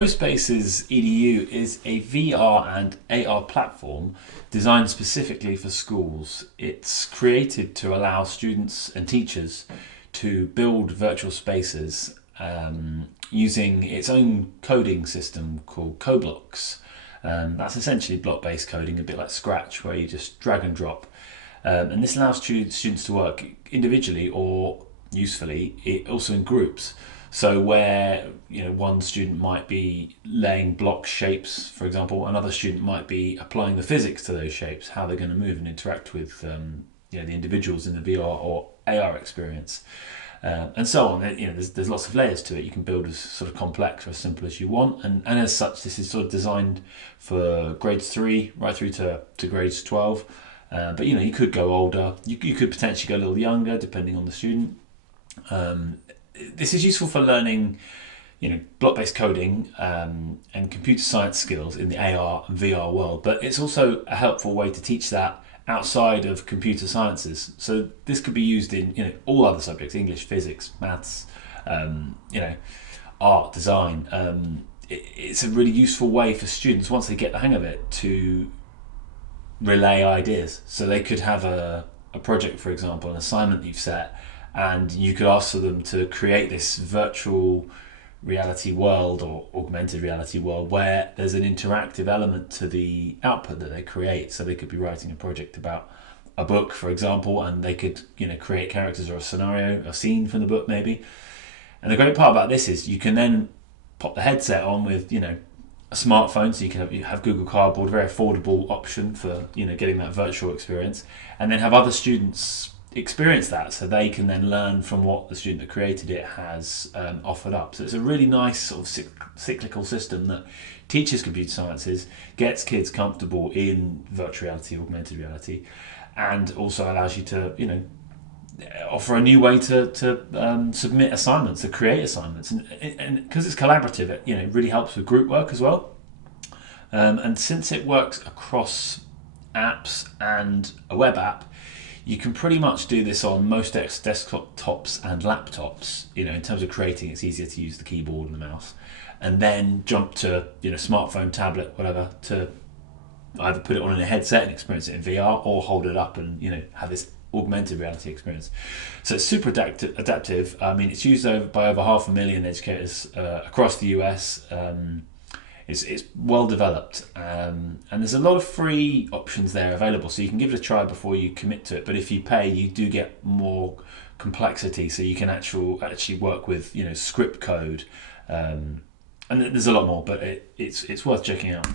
CoSpaces Edu is a VR and AR platform designed specifically for schools. It's created to allow students and teachers to build virtual spaces using its own coding system called CoBlocks. That's essentially block-based coding, a bit like Scratch, where you just drag and drop. And this allows students to work individually or usefully, also in groups. So where one student might be laying block shapes, for example, another student might be applying the physics to those shapes, how they're going to move and interact with the individuals in the VR or AR experience, and so on. There's lots of layers to it. You can build as sort of complex or as simple as you want, and as such, this is sort of designed for grades 3 right through to grades 12. But you could go older. You could potentially go a little younger, depending on the student. This is useful for learning, block-based coding and computer science skills in the AR and VR world, but it's also a helpful way to teach that outside of computer sciences. So this could be used in all other subjects: English, physics, maths, art, design. It's a really useful way for students, once they get the hang of it, to relay ideas. So they could have a project, for example, an assignment you've set, and you could ask for them to create this virtual reality world or augmented reality world where there's an interactive element to the output that they create. So they could be writing a project about a book, for example, and they could create characters or a scenario, a scene from the book maybe. And the great part about this is you can then pop the headset on with a smartphone, so you have Google Cardboard, a very affordable option for getting that virtual experience, and then have other students experience that, so they can then learn from what the student that created it has offered up. So it's a really nice sort of cyclical system that teaches computer sciences, gets kids comfortable in virtual reality, augmented reality, and also allows you to offer a new way to submit assignments, to create assignments, and because it's collaborative, it really helps with group work as well. And since it works across apps and a web app, you can pretty much do this on most desktops and laptops. In terms of creating, it's easier to use the keyboard and the mouse, and then jump to smartphone, tablet, whatever, to either put it on in a headset and experience it in VR, or hold it up and have this augmented reality experience. So it's super adaptive. I mean, it's used by over 500,000 educators across the US. It's well developed, and there's a lot of free options there available, so you can give it a try before you commit to it. But if you pay, you do get more complexity, so you can actually work with script code, and there's a lot more. But it's worth checking out.